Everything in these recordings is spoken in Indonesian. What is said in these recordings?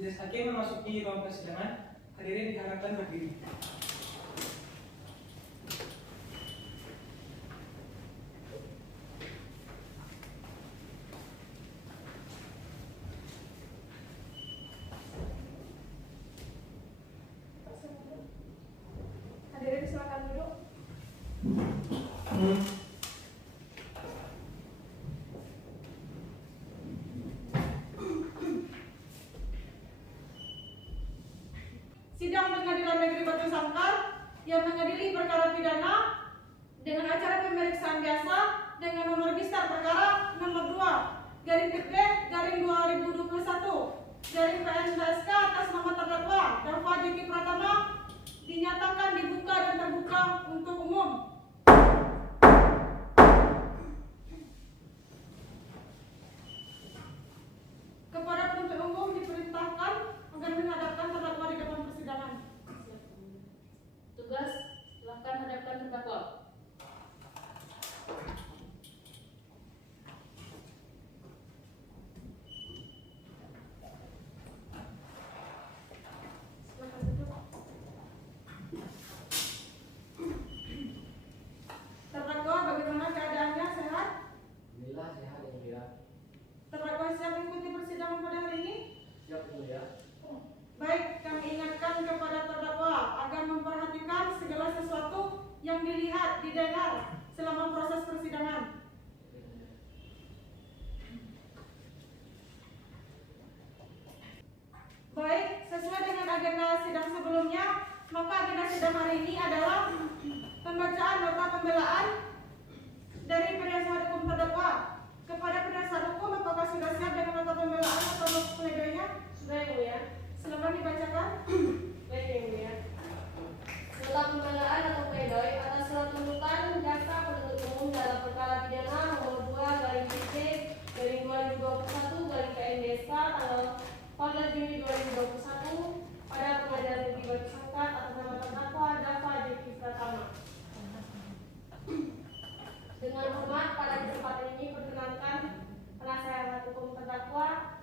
Majelis hakim memasuki ruang persidangan. Hadirin diharapkan berdiri. Hadirin silakan duduk. Sidang Pengadilan Negeri Batu Sangkar yang mengadili perkara pidana dengan acara pemeriksaan biasa dengan nomor register perkara nomor 2/2021/PN-LSK atas nama terdakwa Dava Diki Pratama dinyatakan dibuka dan terbuka untuk umum. Kepada penuntut umum diperintahkan agar menghadapkan terdakwa di depan persidangan. Tugas, silakan hadapkan terdakwa. Silakan duduk. Terdakwa bagaimana keadaannya, sehat? Alhamdulillah sehat ya mulia. Terdakwa siap mengikuti persidangan pada hari ini? Siap mulia. Baik, kami ingatkan kepada terdakwa agar memperhatikan segala sesuatu yang dilihat, didengar selama proses persidangan. Baik, sesuai dengan agenda sidang sebelumnya, maka agenda sidang hari ini adalah pembacaan nota pembelaan dari penasihat hukum terdakwa. Kepada penasihat hukum, apakah sudah siap dengan nota pembelaan atau nota pledoinya? Sudah yang mulia. Silakan dibacakan. Baik yang mulia. Nota pembelaan atau pledoi atas surat tuntutan jaksa penuntut umum dalam perkara pidana nomor 2/PC/2021/PN-DSK tanggal 14 Juni 2021 pada Pengadilan Negeri Batu Sangkar atas nama terdakwa Dava Diki Pratama. Dengan hormat, pada kesempatan ini perkenankan penasehat hukum terdakwa.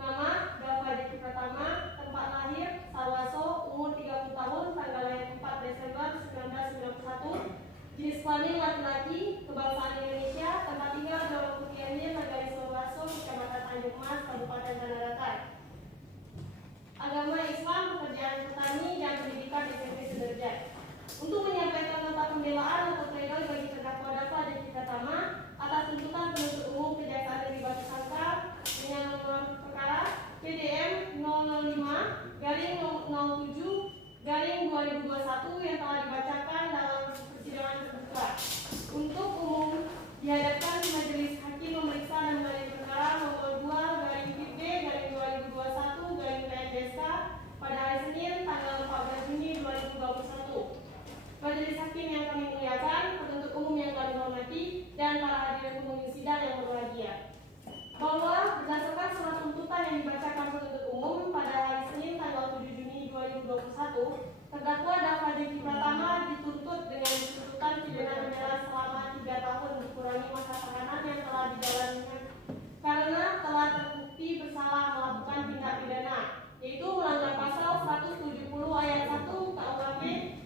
Nama Dava Diki Pratama, tempat lahir Salwaso, umur 30 tahun, tanggal lahir 4 Desember 1991, jenis kelamin laki-laki, kebangsaan Indonesia, tempat tinggal Jawa Putiannya, Nagari Salwaso, Kecamatan Tanjung Mas, Kabupaten Tanah Datar. Agama Islam, pekerjaan petani, dan pendidikan SMP sederajat. Untuk menyampaikan nota pembelaan atau pledoi bagi terdakwa Dava Diki Pratama atas tuntutan penuntut umum Kejaksaan Negeri Batu Sangkar dengan nomor perkara PDM 005-07-2021 yang telah dibacakan dalam persidangan terbuka. Untuk umum dihadapkan Majelis Hakim memeriksa dan mengadili perkara nomor 2/PP/2021/PN-DSK pada hari Senin tanggal 14 Juni 2021. Majelis Hakim yang kami muliakan, penuntut umum yang kami hormati, dan para hadirin pengunjung sidang yang berbahagia. Bahwa berdasarkan surat tuntutan yang dibacakan penuntut umum pada hari Senin tanggal 7 Juni 2021, terdakwa Dava Diki Pratama dituntut dengan tuntutan pidana penjara selama 3 tahun dikurangi masa tahanan yang telah dijalankan karena telah terbukti bersalah melakukan tindak pidana, yaitu melanggar pasal 170 ayat 1 KUHP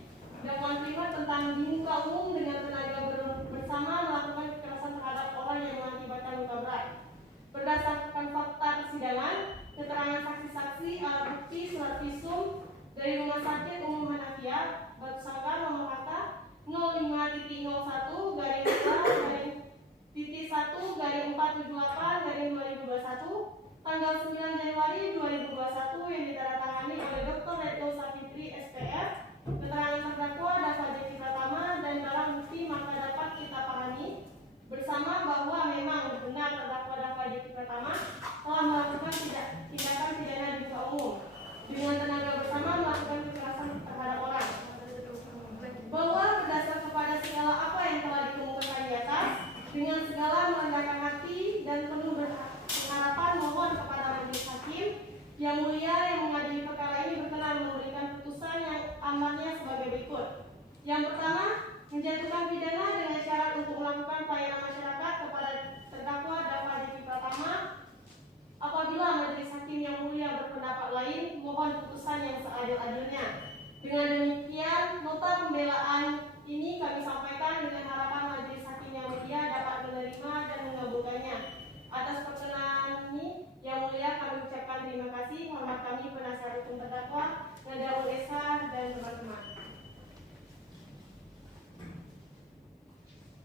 dakwaan primer tentang di muka umum dengan tenaga bersama melakukan kekerasan terhadap orang yang mengakibatkan luka berat. Berdasarkan fakta persidangan, keterangan saksi-saksi, alat bukti, surat visum dari Rumah Sakit Umum Hanafiah Batu Sangkar nomor kata 05.01-1/478/2021 tanggal 9 Januari 2021 yang ditandatangani oleh Dr. Retno Savitri SPF. Keterangan terdakwa Dava Diki Pratama dan barang bukti maka dapat kita pahami bersama bahwa memang benar terdakwa Dava Diki Pratama telah melakukan tindakan pidana di muka umum dengan tenaga bersama melakukan kekerasan terhadap orang. Bahwa berdasar kepada segala apa yang telah dikemukakan di atas, dengan segala merendahkan hati dan penuh berharapan mohon kepada Majelis Hakim yang mulia yang mengadili perkara ini berkenan memberikan putusan yang amannya sebagai berikut. Yang pertama, menjatuhkan pidana dengan syarat untuk melakukan pelayanan masyarakat kepada terdakwa Dava Diki Pratama apabila Majelis Hakim yang mulia berpendapat putusan yang seadil-adilnya. Dengan demikian, nota pembelaan ini kami sampaikan dengan harapan majelis hakim yang mulia dapat menerima dan mengabulkannya. Atas perkenan ini, yang mulia kami ucapkan terima kasih. Hormat kami penasihat hukum terdakwa, Nadaul Esa dan teman-teman.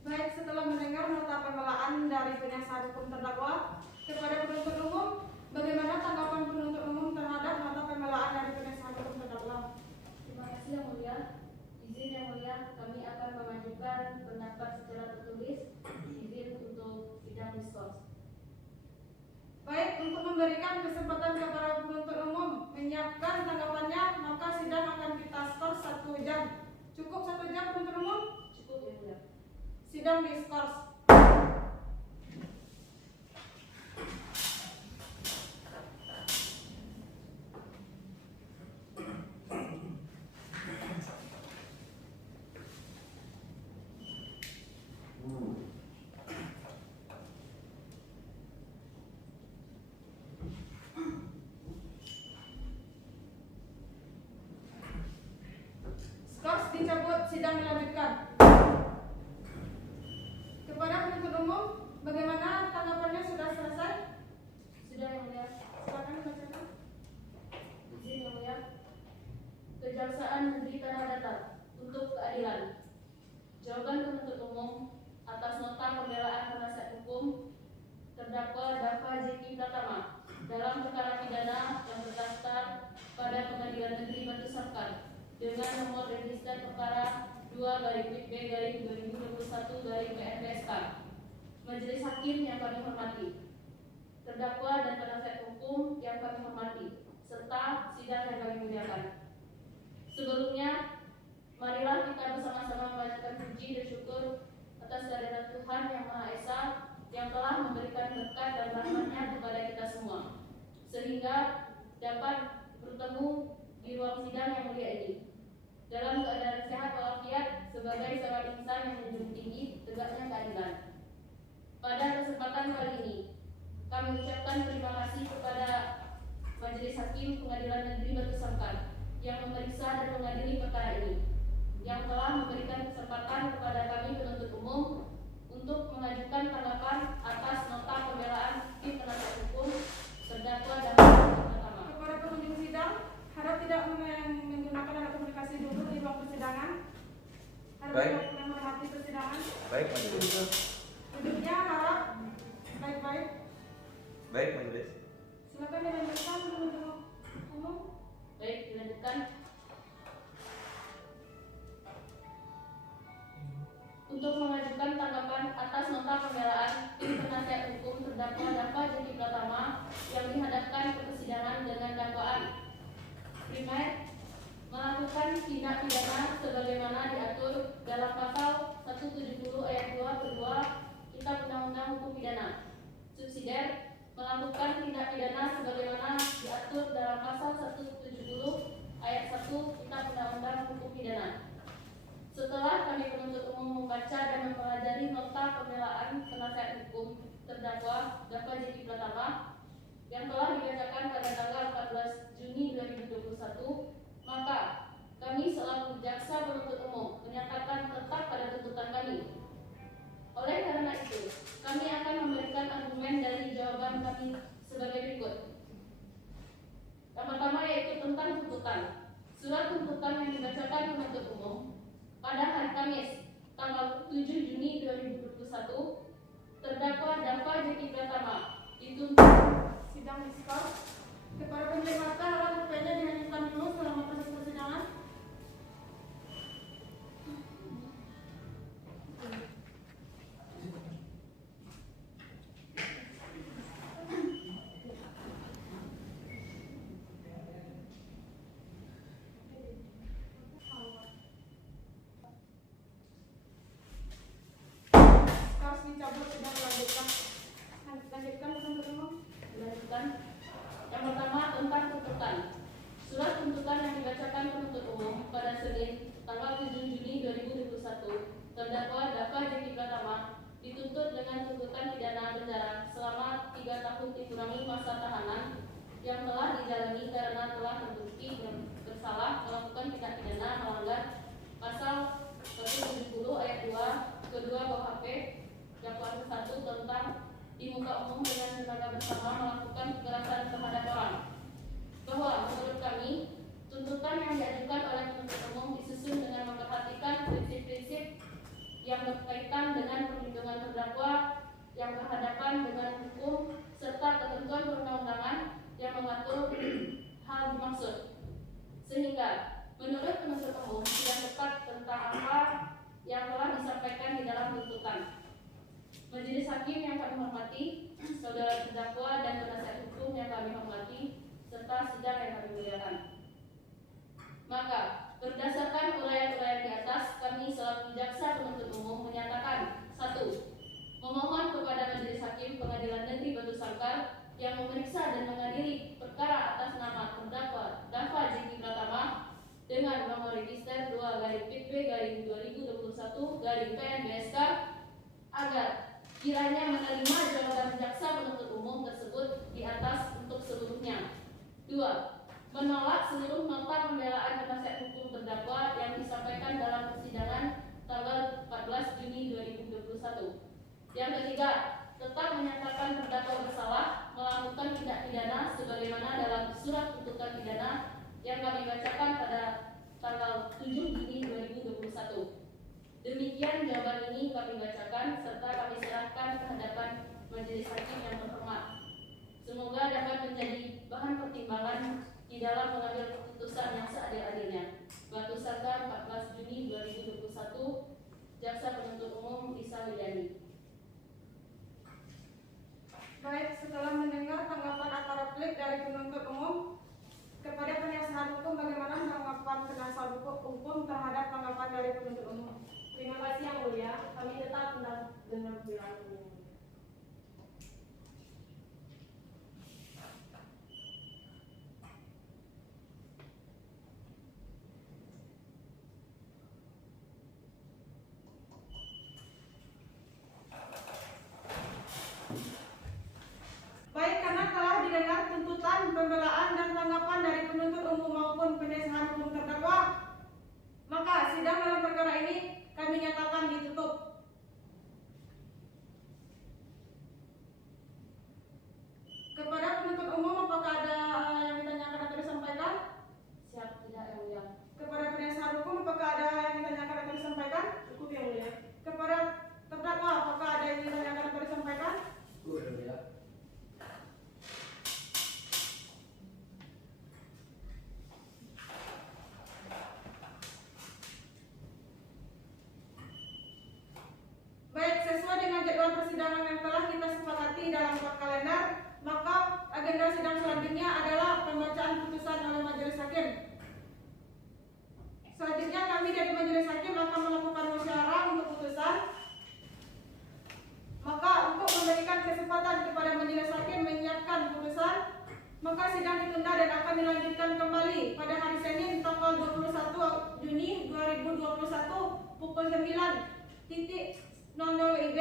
Baik, setelah mendengar nota pembelaan dari penasihat hukum terdakwa kepada penuntut umum, bagaimana tanggapan penuntut umum terhadap nota pembelaan dari penasihat hukum terdakwa? Terima kasih yang mulia. Izin yang mulia, kami akan mengajukan pendapat secara tertulis. Izin untuk sidang diskors. Baik, untuk memberikan kesempatan kepada penuntut umum menyiapkan tanggapannya, maka sidang akan kita skor 1 jam. Cukup 1 jam penuntut umum? Cukup yang mulia. Sidang diskors. Skors dicabut, sidang dilanjutkan. Kepada penuntut umum, bagaimana tanggapannya, sudah selesai? Sudah yang mulia. Silakan dibacakan. Izin yang mulia. Kejaksaan Negeri Tanah Datar untuk keadilan. Jawaban penuntut umum atas nota pembelaan penasihat hukum terdakwa Dava Jeki Pratama dalam perkara pidana yang terdaftar pada Pengadilan Negeri Batu Sangkar dengan nomor register perkara 2/B/2021/PNPSK. Majelis Hakim yang kami hormati, terdakwa dan penasihat hukum yang kami hormati, serta sidang yang kami muliakan. Sebelumnya, marilah kita bersama-sama memanjatkan puji dan syukur atas kehadirat Tuhan Yang Maha Esa yang telah memberikan berkat dan rahmat-Nya kepada kita semua, sehingga dapat bertemu di ruang sidang yang mulia ini dalam keadaan sehat walafiat sebagai seorang insan yang menjunjung tinggi tegaknya keadilan. Pada kesempatan kali ini, kami ucapkan terima kasih kepada Majelis Hakim Pengadilan Negeri Batu Sangkar yang memeriksa dan mengadili perkara ini, yang telah memberikan kesempatan kepada kami penuntut umum untuk mengajukan tanggapan atas nota pembelaan tim penasihat hukum terdakwa Dava Jeki Pratama. Kepada pengunjung sidang, harap tidak menggunakan alat komunikasi dulu di ruang persidangan. Harap Baik. tidak menghormati persidangan. Baik majelis. Duduknya harap baik-baik. Baik majelis. Silakan dilanjutkan penuntut umum. Baik, dilanjutkan. Untuk mengajukan tanggapan atas nota pembelaan tim penasihat hukum terdakwa Dava Jeki Pratama yang dihadapkan ke persidangan dengan dakwaan primer melakukan tindak pidana sebagaimana diatur dalam pasal 170 ayat 2 kedua Kitab Undang-Undang Hukum Pidana. Subsidiar melakukan tindak pidana sebagaimana diatur dalam pasal 170 ayat 1 Kitab Undang-Undang Hukum Pidana. Setelah kami penuntut umum membaca dan mempelajari nota pembelaan penasihat hukum terdakwa Dava Jeki Pratama yang telah dibacakan pada tanggal 14 Juni 2021, maka kami selaku jaksa penuntut umum menyatakan tetap pada tuntutan kami. Oleh karena itu, kami akan memberikan argumen dari jawaban kami sebagai berikut. Yang pertama yaitu tentang tuntutan. Surat tuntutan yang dibacakan penuntut umum pada hari Kamis, tanggal 7 Juni 2021, terdakwa Dava Jeki Pratama dituntut. Sidang diskors. Kepada penerima harap HP-nya dihentikan dulu selama proses persidangan. Skors dicabut, sidang dilanjutkan. Lanjutkan penuntut umum. Dilanjutkan. Yang pertama tentang tuntutan. Surat tuntutan yang dibacakan penuntut umum pada Senin, tanggal 7 Juni 2021, terdakwa Dava Jeki Pratama dituntut dengan tuntutan pidana penjara selama 3 tahun dikurangi masa tahanan yang telah dijalani karena telah terbukti muka umum dengan tenaga bersama melakukan kekerasan terhadap orang. Bahwa menurut kami, tuntutan yang diajukan oleh penuntut umum disusun dengan memperhatikan prinsip-prinsip yang berkaitan dengan perlindungan terdakwa yang berhadapan dengan hukum serta ketentuan perundang-undangan yang mengatur hal dimaksud. Sehingga menurut penuntut umum tidak tepat tentang apa yang telah disampaikan di dalam tuntutan. Majelis hakim yang kami hormati, saudara terdakwa dan penasihat hukum yang kami hormati, serta sidang yang kami muliakan. Maka, berdasarkan uraian-uraian di atas, kami selaku jaksa penuntut umum menyatakan: 1. Memohon kepada Majelis Hakim Pengadilan Negeri Batu Sangkar yang memeriksa dan mengadili perkara atas nama terdakwa Dava Jeki Pratama dengan nomor register 2-PP-2021-PNBSK agar kiranya menerima jawaban jaksa penuntut umum tersebut di atas untuk seluruhnya. 2. Menolak seluruh nota pembelaan penasihat hukum terdakwa yang disampaikan dalam persidangan tanggal 14 Juni 2021. Yang ketiga, tetap menyatakan terdakwa bersalah melakukan tindak pidana sebagaimana dalam surat tuntutan pidana yang kami bacakan pada tanggal 7 Juni 2021. Demikian jawaban ini kami bacakan serta kami serahkan ke hadapan Majelis Hakim yang terhormat. Semoga dapat menjadi bahan pertimbangan di dalam mengambil keputusan yang seadil-adilnya. Batu Sangkar 14 Juni 2021, Jaksa Penuntut Umum Lisa Widiani. Baik, setelah mendengar tanggapan atau replik dari penuntut umum, kepada penasihat hukum bagaimana tanggapan penasihat hukum terhadap tanggapan dari penuntut umum? Terima kasih yang mulia. Kami tetap dengan pembelaan umum. Baik, karena telah didengar tuntutan, pembelaan, dan tanggapan dari penuntut umum maupun penasihat hukum terdakwa, maka sidang dalam perkara ini kami nyatakan ditutup. Kepada penuntut umum, apakah ada yang ditanyakan atau disampaikan? Siap, tidak yang mulia. Kepada penasihat hukum, apakah ada yang ditanyakan atau disampaikan? Cukup yang mulia. Kepada terdakwa, apakah ada yang ditanyakan atau disampaikan? Cukup yang mulia. Baik, sesuai dengan jadwal persidangan yang telah kita sepakati dalam rapat kalender, maka agenda sidang selanjutnya adalah pembacaan putusan oleh majelis hakim. Selanjutnya kami dari majelis hakim akan melakukan musyawarah untuk putusan. Maka untuk memberikan kesempatan kepada majelis hakim menyiapkan putusan, maka sidang ditunda dan akan dilanjutkan kembali pada hari Senin tanggal 21 Juni 2021 pukul 9.00 WIB,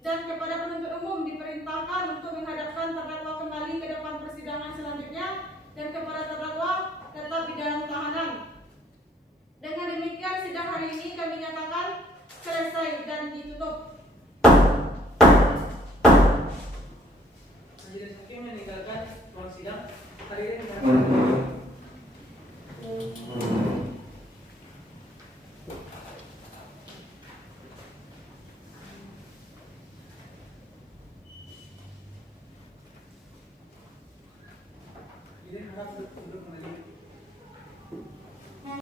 dan kepada penuntut umum diperintahkan untuk menghadapkan terdakwa kembali ke depan persidangan selanjutnya, dan kepada terdakwa tetap di dalam tahanan. Dengan demikian sidang hari ini kami nyatakan selesai dan ditutup. Majelis Hakim meninggalkan ruang sidang. Hadirin dihadapkan. Hadirin harap duduk kembali.